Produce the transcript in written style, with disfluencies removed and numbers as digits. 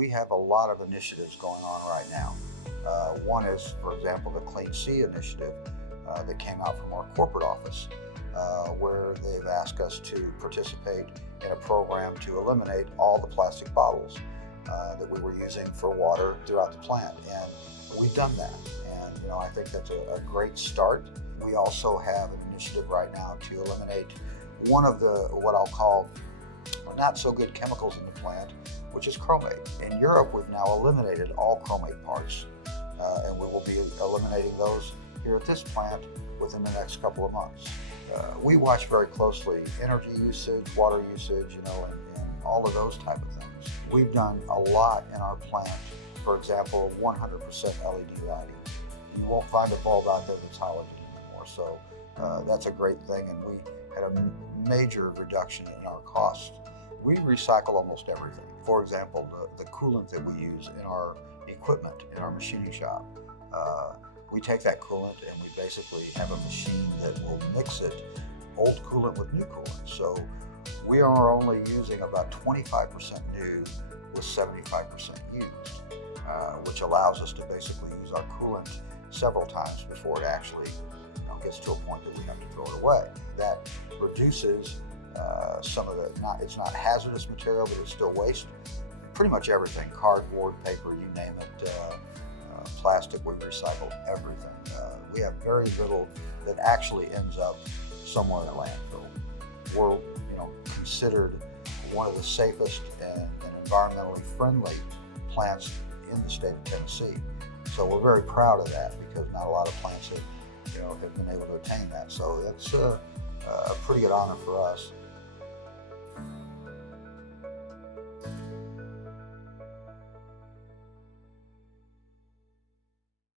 We have a lot of initiatives going on right now. One is, for example, the Clean Sea Initiative that came out from our corporate office, where they've asked us to participate in a program to eliminate all the plastic bottles that we were using for water throughout the plant. And we've done that. And I think that's a great start. We also have an initiative right now to eliminate one of the, what I'll call, not so good chemicals in the plant, which is chromate. In Europe, we've now eliminated all chromate parts, and we will be eliminating those here at this plant within the next couple of months. We watch very closely energy usage, water usage, and all of those type of things. We've done a lot in our plant. For example, 100% LED lighting. You won't find a bulb out there that's halogen anymore, so that's a great thing, and we had a major reduction in our costs. We recycle almost everything. For example, the coolant that we use in our equipment, in our machining shop, we take that coolant and we basically have a machine that will mix it, old coolant with new coolant. So we are only using about 25% new with 75% used, which allows us to basically use our coolant several times before it actually gets to a point that we have to throw it away. That reduces some of the, it's not hazardous material, but it's still waste. Pretty much everything, cardboard, paper, you name it, plastic, we recycle everything. We have very little that actually ends up somewhere in a landfill. We're considered one of the safest and environmentally friendly plants in the state of Tennessee. So we're very proud of that, because not a lot of plants have been able to attain that. So it's a pretty good honor for us.